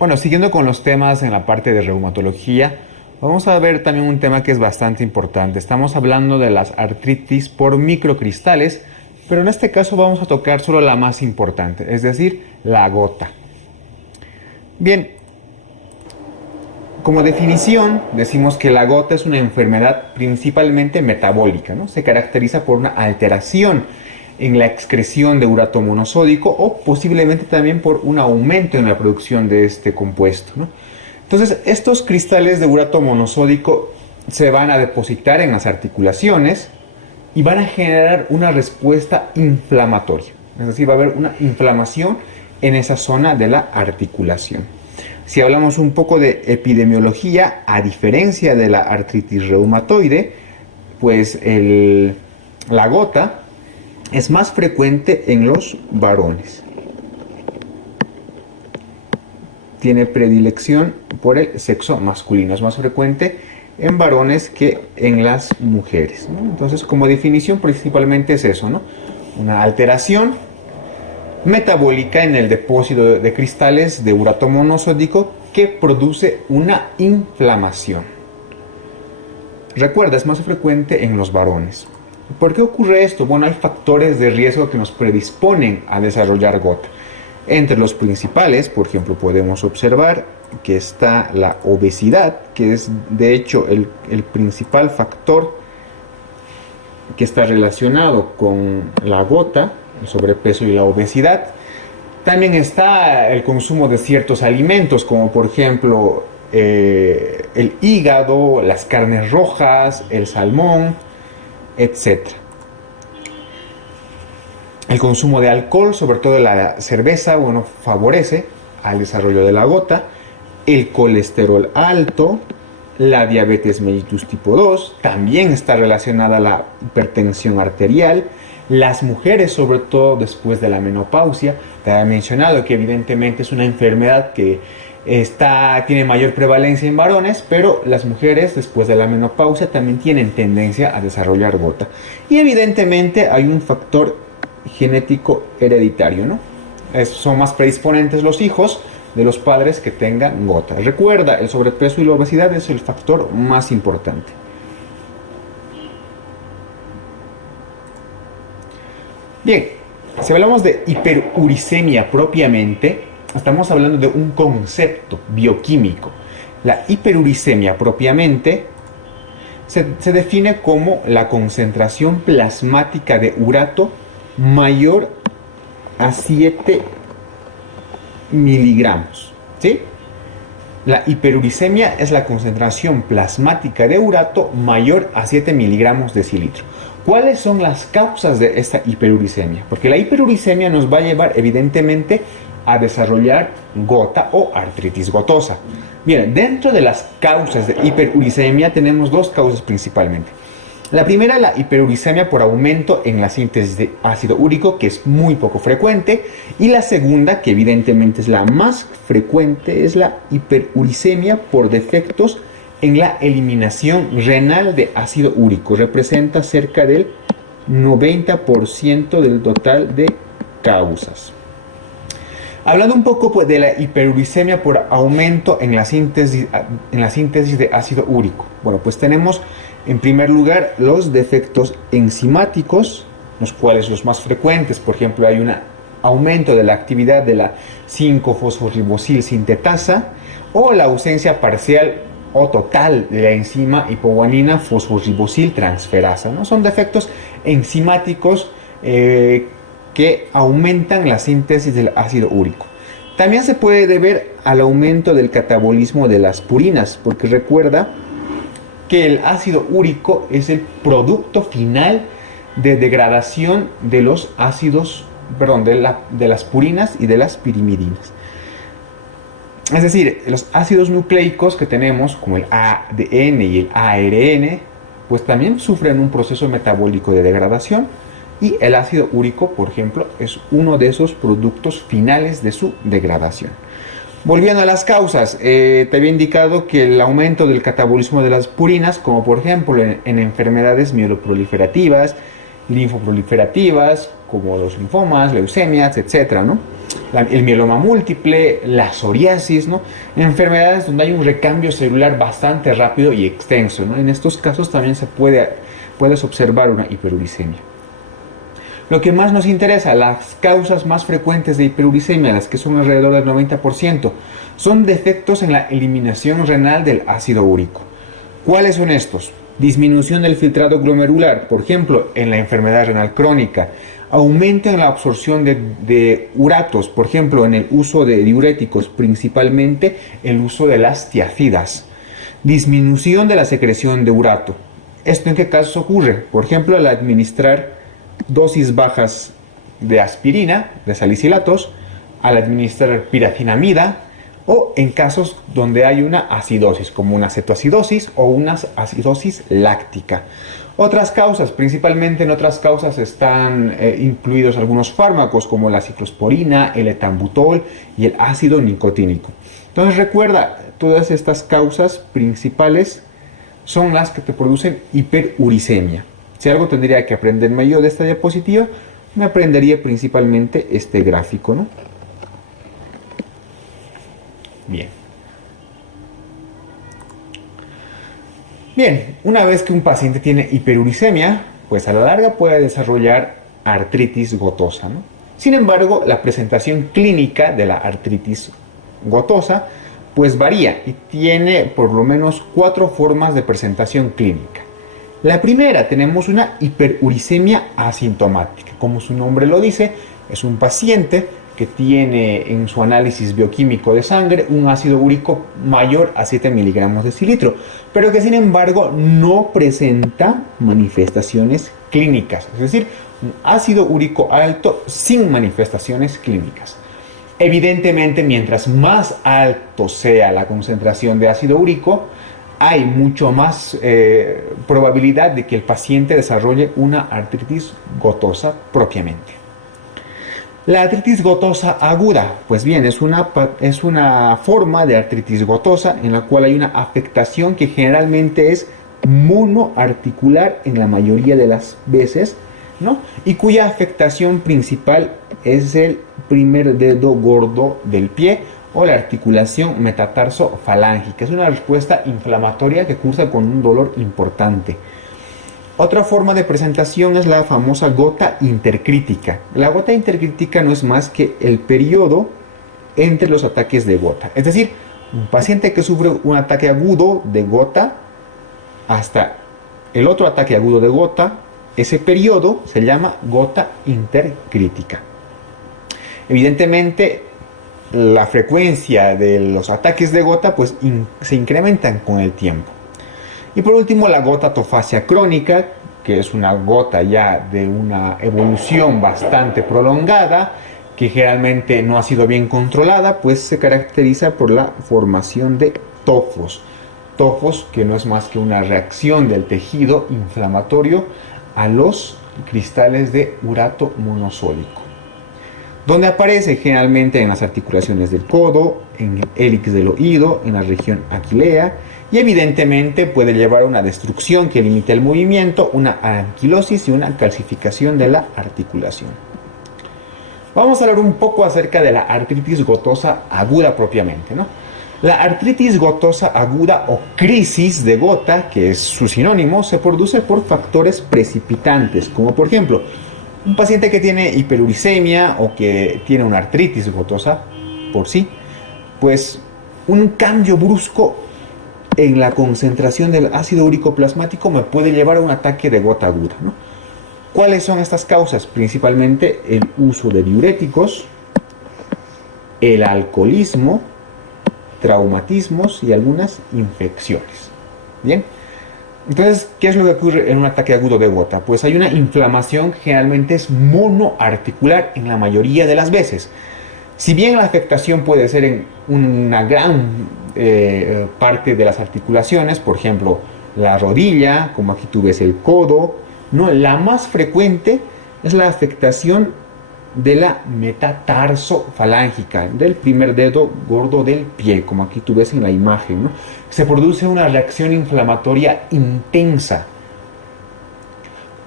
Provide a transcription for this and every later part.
Bueno, siguiendo con los temas en la parte de reumatología, vamos a ver también un tema que es bastante importante. Estamos hablando de las artritis por microcristales, pero en este caso vamos a tocar solo la más importante, es decir, la gota. Bien, como definición decimos que la gota es una enfermedad principalmente metabólica, ¿no? Se caracteriza por una alteración en la excreción de urato monosódico o posiblemente también por un aumento en la producción de este compuesto, ¿no? Entonces, estos cristales de urato monosódico se van a depositar en las articulaciones y van a generar una respuesta inflamatoria. Es decir, va a haber una inflamación en esa zona de la articulación. Si hablamos un poco de epidemiología, a diferencia de la artritis reumatoide, pues la gota es más frecuente en los varones. Tiene predilección por el sexo masculino. Es más frecuente en varones que en las mujeres, ¿no? Entonces, como definición, principalmente es eso, ¿no? Una alteración metabólica en el depósito de cristales de urato monosódico que produce una inflamación. Recuerda, es más frecuente en los varones. ¿Por qué ocurre esto? Bueno, hay factores de riesgo que nos predisponen a desarrollar gota. Entre los principales, por ejemplo, podemos observar que está la obesidad, que es de hecho el principal factor que está relacionado con la gota, el sobrepeso y la obesidad. También está el consumo de ciertos alimentos, como por ejemplo el hígado, las carnes rojas, el salmón, etc. El consumo de alcohol, sobre todo la cerveza, bueno, favorece al desarrollo de la gota. El colesterol alto, la diabetes mellitus tipo 2, también está relacionada a la hipertensión arterial. Las mujeres, sobre todo después de la menopausia, te he mencionado que evidentemente es una enfermedad que tiene mayor prevalencia en varones, pero las mujeres después de la menopausia también tienen tendencia a desarrollar gota. Y evidentemente hay un factor genético hereditario, ¿no? Son más predisponentes los hijos de los padres que tengan gota. Recuerda, el sobrepeso y la obesidad es el factor más importante. Bien, si hablamos de hiperuricemia propiamente, estamos hablando de un concepto bioquímico. La hiperuricemia propiamente se define como la concentración plasmática de urato mayor a 7 miligramos, ¿sí? La hiperuricemia es la concentración plasmática de urato mayor a 7 miligramos decilitro. ¿Cuáles son las causas de esta hiperuricemia? Porque la hiperuricemia nos va a llevar evidentemente a desarrollar gota o artritis gotosa. Miren, dentro de las causas de hiperuricemia tenemos dos causas principalmente. La primera, la hiperuricemia por aumento en la síntesis de ácido úrico, que es muy poco frecuente. Y la segunda, que evidentemente es la más frecuente, es la hiperuricemia por defectos en la eliminación renal de ácido úrico. Representa cerca del 90% del total de causas. Hablando un poco pues, de la hiperuricemia por aumento en la síntesis de ácido úrico. Bueno, pues tenemos en primer lugar los defectos enzimáticos, los cuales los más frecuentes, por ejemplo, hay un aumento de la actividad de la 5-fosforibosil sintetasa o la ausencia parcial o total de la enzima hipoguanina fosforibosil transferasa, ¿no? Son defectos enzimáticos que aumentan la síntesis del ácido úrico. También se puede deber al aumento del catabolismo de las purinas, porque recuerda que el ácido úrico es el producto final de degradación de los ácidos, de las purinas y de las pirimidinas. Es decir, los ácidos nucleicos que tenemos, como el ADN y el ARN, pues también sufren un proceso metabólico de degradación. Y el ácido úrico, por ejemplo, es uno de esos productos finales de su degradación. Volviendo a las causas, te había indicado que el aumento del catabolismo de las purinas, como por ejemplo en enfermedades mieloproliferativas, linfoproliferativas, como los linfomas, leucemias, etc., ¿no? el mieloma múltiple, la psoriasis, ¿no? Enfermedades donde hay un recambio celular bastante rápido y extenso, ¿no? En estos casos también puedes observar una hiperuricemia. Lo que más nos interesa, las causas más frecuentes de hiperuricemia, las que son alrededor del 90%, son defectos en la eliminación renal del ácido úrico. ¿Cuáles son estos? Disminución del filtrado glomerular, por ejemplo, en la enfermedad renal crónica. Aumento en la absorción de uratos, por ejemplo, en el uso de diuréticos, principalmente el uso de las tiazidas. Disminución de la secreción de urato. ¿Esto en qué casos ocurre? Por ejemplo, al administrar dosis bajas de aspirina, de salicilatos, al administrar piracinamida, o en casos donde hay una acidosis, como una cetoacidosis o una acidosis láctica. Otras causas, principalmente en otras causas están incluidos algunos fármacos como la ciclosporina, el etambutol y el ácido nicotínico. Entonces recuerda, todas estas causas principales son las que te producen hiperuricemia. Si algo tendría que aprenderme yo de esta diapositiva, me aprendería principalmente este gráfico, ¿no? Bien. Bien, una vez que un paciente tiene hiperuricemia, pues a la larga puede desarrollar artritis gotosa, ¿no? Sin embargo, la presentación clínica de la artritis gotosa pues varía y tiene por lo menos 4 formas de presentación clínica. La primera, tenemos una hiperuricemia asintomática. Como su nombre lo dice, es un paciente que tiene en su análisis bioquímico de sangre un ácido úrico mayor a 7 miligramos de decilitro, pero que sin embargo no presenta manifestaciones clínicas, es decir, un ácido úrico alto sin manifestaciones clínicas. Evidentemente, mientras más alto sea la concentración de ácido úrico, hay mucho más probabilidad de que el paciente desarrolle una artritis gotosa propiamente. La artritis gotosa aguda, pues bien, es una forma de artritis gotosa en la cual hay una afectación que generalmente es monoarticular en la mayoría de las veces, ¿no? Y cuya afectación principal es el primer dedo gordo del pie o la articulación metatarso-falángica. Es una respuesta inflamatoria que cursa con un dolor importante. Otra forma de presentación es la famosa gota intercrítica. La gota intercrítica no es más que el periodo entre los ataques de gota. Es decir, un paciente que sufre un ataque agudo de gota hasta el otro ataque agudo de gota, ese periodo se llama gota intercrítica. Evidentemente, la frecuencia de los ataques de gota pues se incrementan con el tiempo. Y por último, la gota tofacia crónica, que es una gota ya de una evolución bastante prolongada, que generalmente no ha sido bien controlada, pues se caracteriza por la formación de tofos. Tofos que no es más que una reacción del tejido inflamatorio a los cristales de urato monosódico, donde aparece generalmente en las articulaciones del codo, en el hélix del oído, en la región aquilea, y evidentemente puede llevar a una destrucción que limita el movimiento, una anquilosis y una calcificación de la articulación. Vamos a hablar un poco acerca de la artritis gotosa aguda propiamente, ¿no? La artritis gotosa aguda o crisis de gota, que es su sinónimo, se produce por factores precipitantes, como por ejemplo, un paciente que tiene hiperuricemia o que tiene una artritis gotosa por sí, pues un cambio brusco en la concentración del ácido úrico plasmático me puede llevar a un ataque de gota aguda, ¿no? ¿Cuáles son estas causas? Principalmente el uso de diuréticos, el alcoholismo, traumatismos y algunas infecciones. Bien. Entonces, ¿qué es lo que ocurre en un ataque agudo de gota? Pues hay una inflamación que generalmente es monoarticular en la mayoría de las veces. Si bien la afectación puede ser en una gran parte de las articulaciones, por ejemplo, la rodilla, como aquí tú ves el codo, no, la más frecuente es la afectación de la metatarso-falángica, del primer dedo gordo del pie, como aquí tú ves en la imagen, ¿no? Se produce una reacción inflamatoria intensa.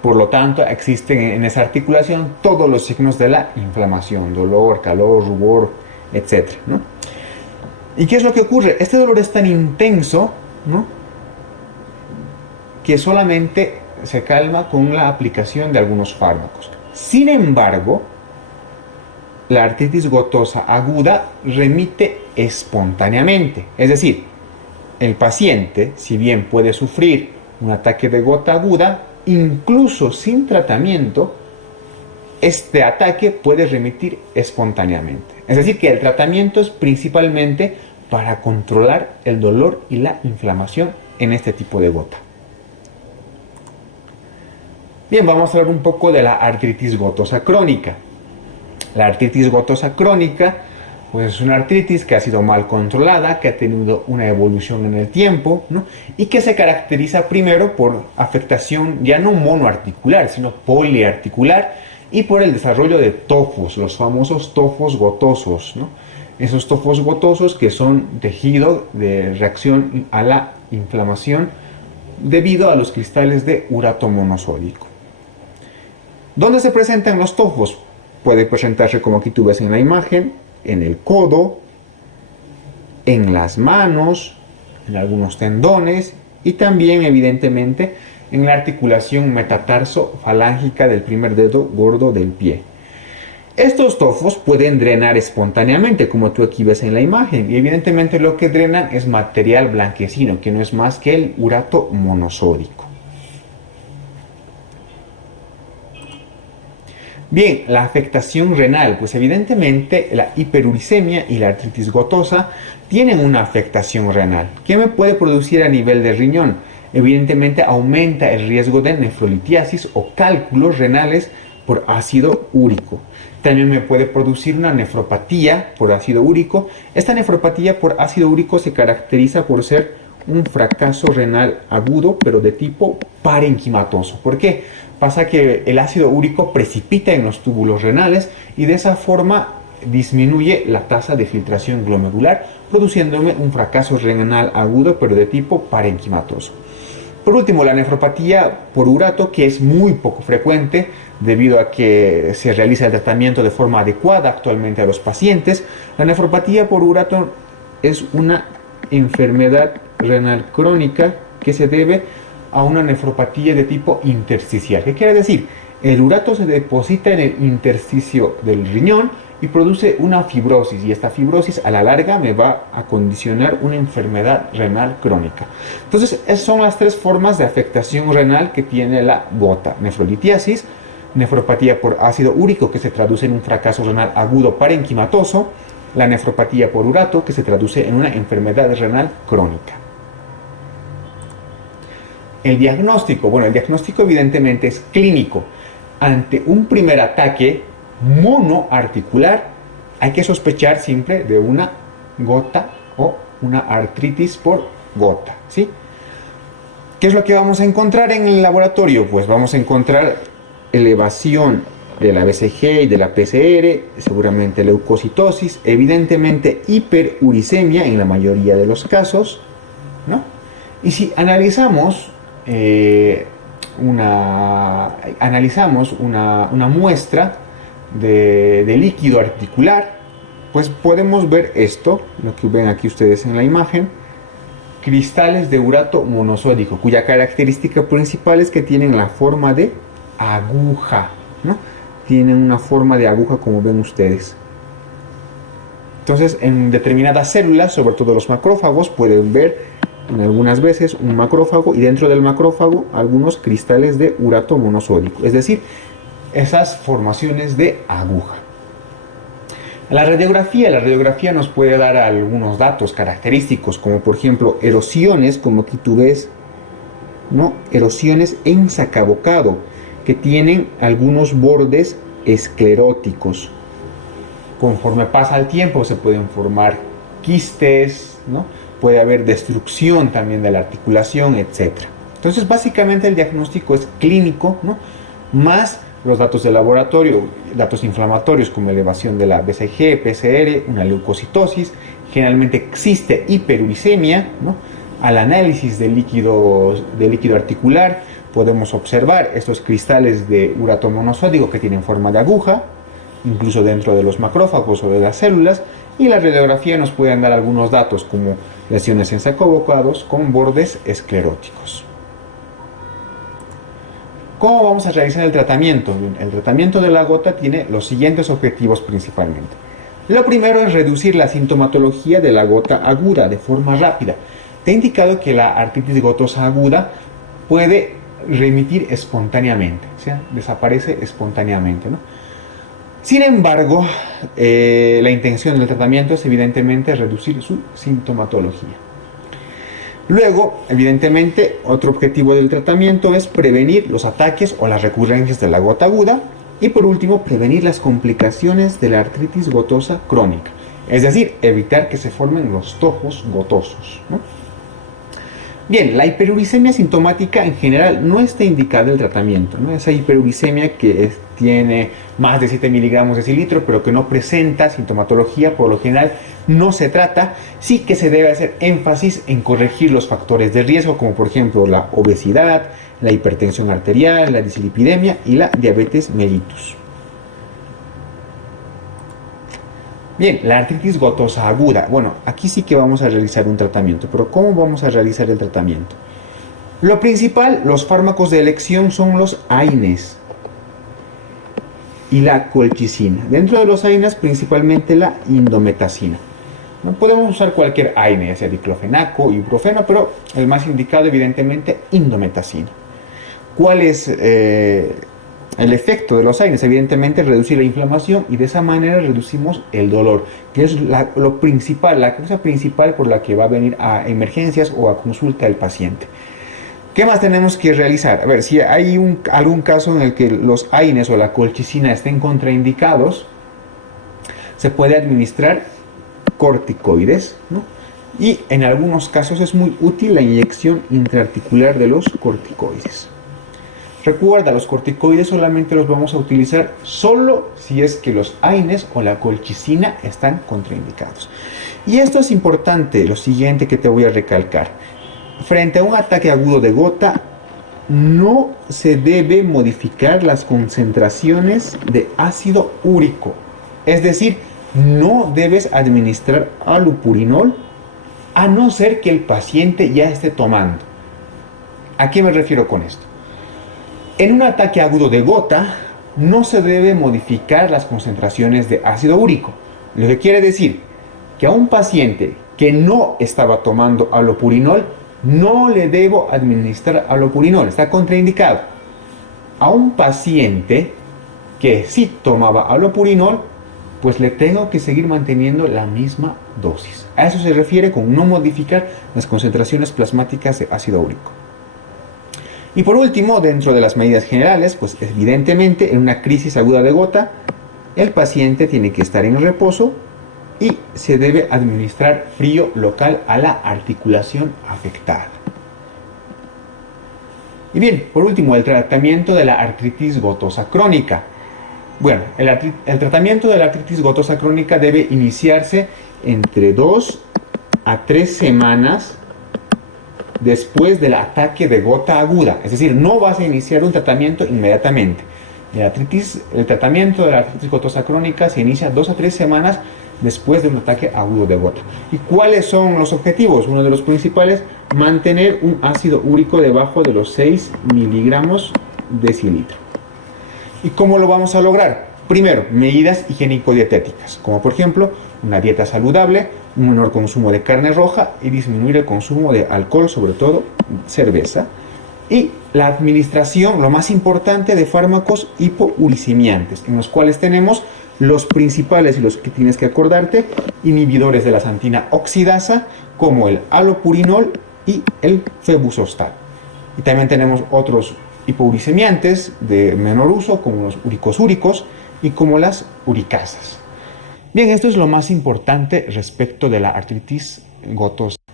Por lo tanto, existen en esa articulación todos los signos de la inflamación: dolor, calor, rubor, etc., ¿no? ¿Y qué es lo que ocurre? Este dolor es tan intenso, ¿no?, que solamente se calma con la aplicación de algunos fármacos. Sin embargo, la artritis gotosa aguda remite espontáneamente. Es decir, el paciente, si bien puede sufrir un ataque de gota aguda, incluso sin tratamiento, este ataque puede remitir espontáneamente. Es decir, que el tratamiento es principalmente para controlar el dolor y la inflamación en este tipo de gota. Bien, vamos a hablar un poco de la artritis gotosa crónica. La artritis gotosa crónica, pues es una artritis que ha sido mal controlada, que ha tenido una evolución en el tiempo, ¿no?, y que se caracteriza primero por afectación ya no monoarticular, sino poliarticular, y por el desarrollo de tofos, los famosos tofos gotosos, ¿no? Esos tofos gotosos que son tejido de reacción a la inflamación debido a los cristales de urato monosódico. ¿Dónde se presentan los tofos? Puede presentarse, como aquí tú ves en la imagen, en el codo, en las manos, en algunos tendones y también, evidentemente, en la articulación metatarso-falángica del primer dedo gordo del pie. Estos tofos pueden drenar espontáneamente, como tú aquí ves en la imagen, y evidentemente lo que drenan es material blanquecino, que no es más que el urato monosódico. Bien, la afectación renal, pues evidentemente la hiperuricemia y la artritis gotosa tienen una afectación renal. ¿Qué me puede producir a nivel de riñón? Evidentemente aumenta el riesgo de nefrolitiasis o cálculos renales por ácido úrico. También me puede producir una nefropatía por ácido úrico. Esta nefropatía por ácido úrico se caracteriza por ser un fracaso renal agudo, pero de tipo parenquimatoso. ¿Por qué? Pasa que el ácido úrico precipita en los túbulos renales y de esa forma disminuye la tasa de filtración glomerular, produciéndome un fracaso renal agudo, pero de tipo parenquimatoso. Por último, la nefropatía por urato, que es muy poco frecuente debido a que se realiza el tratamiento de forma adecuada actualmente a los pacientes. La nefropatía por urato es una enfermedad renal crónica que se debe a una nefropatía de tipo intersticial. ¿Qué quiere decir? El urato se deposita en el intersticio del riñón y produce una fibrosis, y esta fibrosis a la larga me va a condicionar una enfermedad renal crónica. Entonces, esas son las tres formas de afectación renal que tiene la gota: nefrolitiasis, nefropatía por ácido úrico, que se traduce en un fracaso renal agudo parenquimatoso, la nefropatía por urato, que se traduce en una enfermedad renal crónica. El diagnóstico, bueno, el diagnóstico evidentemente es clínico. Ante un primer ataque monoarticular, hay que sospechar siempre de una gota o una artritis por gota, ¿sí? ¿Qué es lo que vamos a encontrar en el laboratorio? Pues vamos a encontrar elevación de la BCG y de la PCR, seguramente leucocitosis, evidentemente hiperuricemia en la mayoría de los casos, ¿no? Y si analizamos una muestra de líquido articular, pues podemos ver esto, lo que ven aquí ustedes en la imagen: cristales de urato monosódico, cuya característica principal es que tienen la forma de aguja, ¿no? Tienen una forma de aguja, como ven ustedes. Entonces, en determinadas células, sobre todo los macrófagos, pueden ver en algunas veces un macrófago, y dentro del macrófago algunos cristales de urato monosódico, es decir, esas formaciones de aguja. La radiografía nos puede dar algunos datos característicos, como por ejemplo erosiones, como aquí tú ves, ¿no? Erosiones en sacabocado, que tienen algunos bordes escleróticos. Conforme pasa el tiempo se pueden formar quistes, ¿no? Puede haber destrucción también de la articulación, etc. Entonces, básicamente el diagnóstico es clínico, ¿no?, más los datos de laboratorio, datos inflamatorios como elevación de la BCG, PCR, una leucocitosis. Generalmente existe hiperuricemia, ¿no?, al análisis de líquido articular. podemos observar estos cristales de urato monosódico que tienen forma de aguja, incluso dentro de los macrófagos o de las células, y la radiografía nos puede dar algunos datos como lesiones en sarcófados con bordes escleróticos. ¿Cómo vamos a realizar el tratamiento? El tratamiento de la gota tiene los siguientes objetivos principalmente. Lo primero es reducir la sintomatología de la gota aguda de forma rápida. Te he indicado que la artritis gotosa aguda puede remitir espontáneamente, o sea, desaparece espontáneamente, ¿no? Sin embargo, la intención del tratamiento es evidentemente reducir su sintomatología. Luego, evidentemente, otro objetivo del tratamiento es prevenir los ataques o las recurrencias de la gota aguda y por último, prevenir las complicaciones de la artritis gotosa crónica, es decir, evitar que se formen los tojos gotosos, ¿no? Bien, la hiperuricemia sintomática en general no está indicada el tratamiento, ¿no? Esa hiperuricemia que tiene más de 7 miligramos de decilitro, pero que no presenta sintomatología, por lo general no se trata. Sí que se debe hacer énfasis en corregir los factores de riesgo, como por ejemplo la obesidad, la hipertensión arterial, la dislipidemia y la diabetes mellitus. Bien, la artritis gotosa aguda. Bueno, aquí sí que vamos a realizar un tratamiento, pero ¿cómo vamos a realizar el tratamiento? Lo principal, los fármacos de elección son los AINES y la colchicina. Dentro de los AINES, principalmente la indometacina. No podemos usar cualquier AINE, ya sea diclofenaco, ibuprofeno, pero el más indicado, evidentemente, indometacina. ¿Cuál es el efecto de los AINES? Evidentemente, reducir la inflamación y de esa manera reducimos el dolor, que es lo principal, la causa principal por la que va a venir a emergencias o a consulta el paciente. ¿Qué más tenemos que realizar? A ver, si hay algún caso en el que los AINES o la colchicina estén contraindicados, se puede administrar corticoides, ¿no? Y en algunos casos es muy útil la inyección intraarticular de los corticoides. Recuerda, los corticoides solamente los vamos a utilizar solo si es que los AINES o la colchicina están contraindicados. Y esto es importante, lo siguiente que te voy a recalcar. Frente a un ataque agudo de gota, no se debe modificar las concentraciones de ácido úrico. Es decir, no debes administrar allopurinol a no ser que el paciente ya esté tomando. ¿A qué me refiero con esto? En un ataque agudo de gota, no se debe modificar las concentraciones de ácido úrico. Lo que quiere decir que a un paciente que no estaba tomando allopurinol, no le debo administrar allopurinol, está contraindicado. A un paciente que sí tomaba allopurinol, pues le tengo que seguir manteniendo la misma dosis. A eso se refiere con no modificar las concentraciones plasmáticas de ácido úrico. Y por último, dentro de las medidas generales, pues evidentemente en una crisis aguda de gota, el paciente tiene que estar en reposo y se debe administrar frío local a la articulación afectada. Y bien, por último, el tratamiento de la artritis gotosa crónica. Bueno, el tratamiento de la artritis gotosa crónica debe iniciarse entre 2 a 3 semanas después del ataque de gota aguda. Es decir, no vas a iniciar un tratamiento inmediatamente. El tratamiento de la artritis gotosa crónica se inicia 2 a 3 semanas después de un ataque agudo de gota. ¿Y cuáles son los objetivos? Uno de los principales, mantener un ácido úrico debajo de los 6 miligramos decilitro. ¿Y cómo lo vamos a lograr? Primero, medidas higiénico-dietéticas, como por ejemplo, una dieta saludable, un menor consumo de carne roja y disminuir el consumo de alcohol, sobre todo cerveza. Y la administración, lo más importante, de fármacos hipouricemiantes, en los cuales tenemos los principales y los que tienes que acordarte, inhibidores de la xantina oxidasa, como el allopurinol y el febuxostat. Y también tenemos otros hipouricemiantes de menor uso, como los uricosúricos y como las uricasas. Bien, esto es lo más importante respecto de la artritis gotosa.